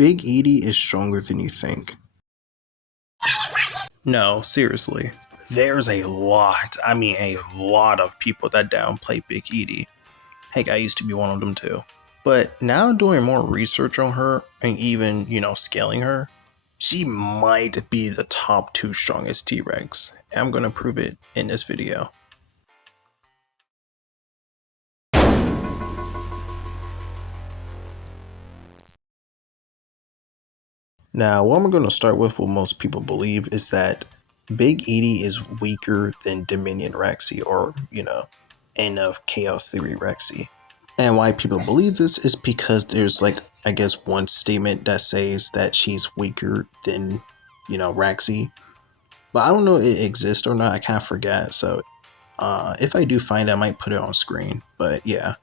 Big Edie is stronger than you think. No, seriously. There's a lot of people that downplay Big Edie. Heck, I used to be one of them too. But now doing more research on her and even, scaling her, she might be the top 2 strongest T-Rex. And I'm gonna prove it in this video. Now, what I'm going to start with, what most people believe, is that Big Edie is weaker than Dominion Rexy, or, end of Chaos Theory Rexy. And why people believe this is because there's one statement that says that she's weaker than, Rexy. But I don't know if it exists or not, I kind of forgot. So if I do find it, I might put it on screen. But yeah.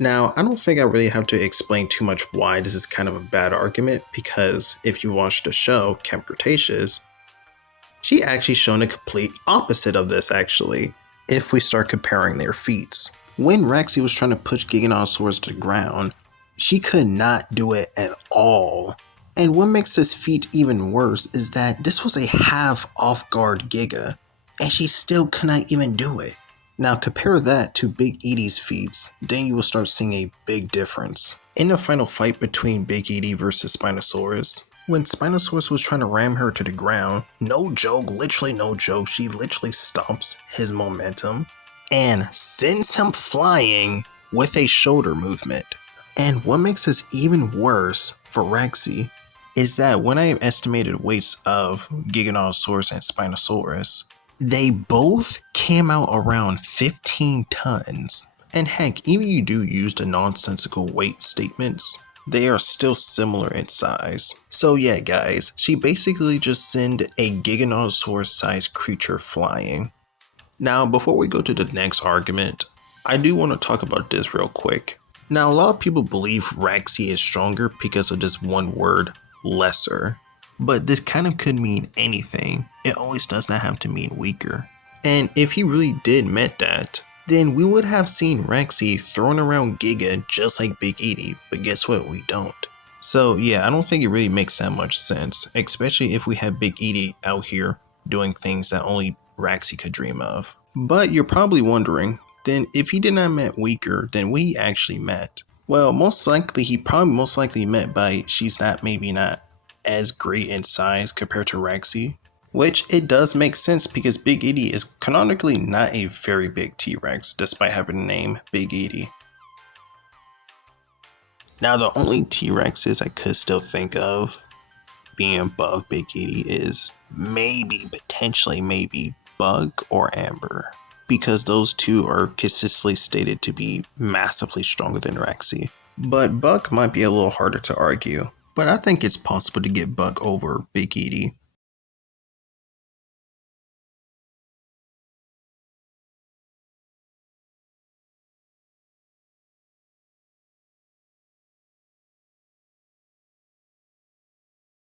Now, I don't think I really have to explain too much why this is kind of a bad argument, because if you watch the show, Camp Cretaceous, she actually shown a complete opposite of this actually, if we start comparing their feats. When Rexy was trying to push Giganotosaurus to the ground, she could not do it at all. And what makes this feat even worse is that this was a half off guard Giga, and she still could not even do it. Now compare that to Big Edie's feats, then you will start seeing a big difference. In the final fight between Big Edie versus Spinosaurus, when Spinosaurus was trying to ram her to the ground, no joke, literally no joke, she literally stops his momentum and sends him flying with a shoulder movement. And what makes this even worse for Rexy is that when I have estimated weights of Giganotosaurus and Spinosaurus, they both came out around 15 tons. And heck, even if you do use the nonsensical weight statements, they are still similar in size. So yeah guys, she basically just sent a Giganotosaurus sized creature flying. Now before we go to the next argument, I do want to talk about this real quick. Now a lot of people believe Rexy is stronger because of this one word, lesser. But this kind of could mean anything. It always does not have to mean weaker. And if he really did meant that, then we would have seen Rexy throwing around Giga just like Big Edie, but guess what, we don't. So yeah, I don't think it really makes that much sense, especially if we have Big Edie out here doing things that only Rexy could dream of. But you're probably wondering, then if he did not meant weaker, then what he actually meant? Well, most likely meant by she's maybe not as great in size compared to Rexy, which it does make sense because Big Edie is canonically not a very big T-Rex despite having the name Big Edie. Now the only T-Rexes I could still think of being above Big Edie is potentially Bug or Amber, because those two are consistently stated to be massively stronger than Rexy. But Bug might be a little harder to argue. But I think it's possible to get Bug over Big Edie.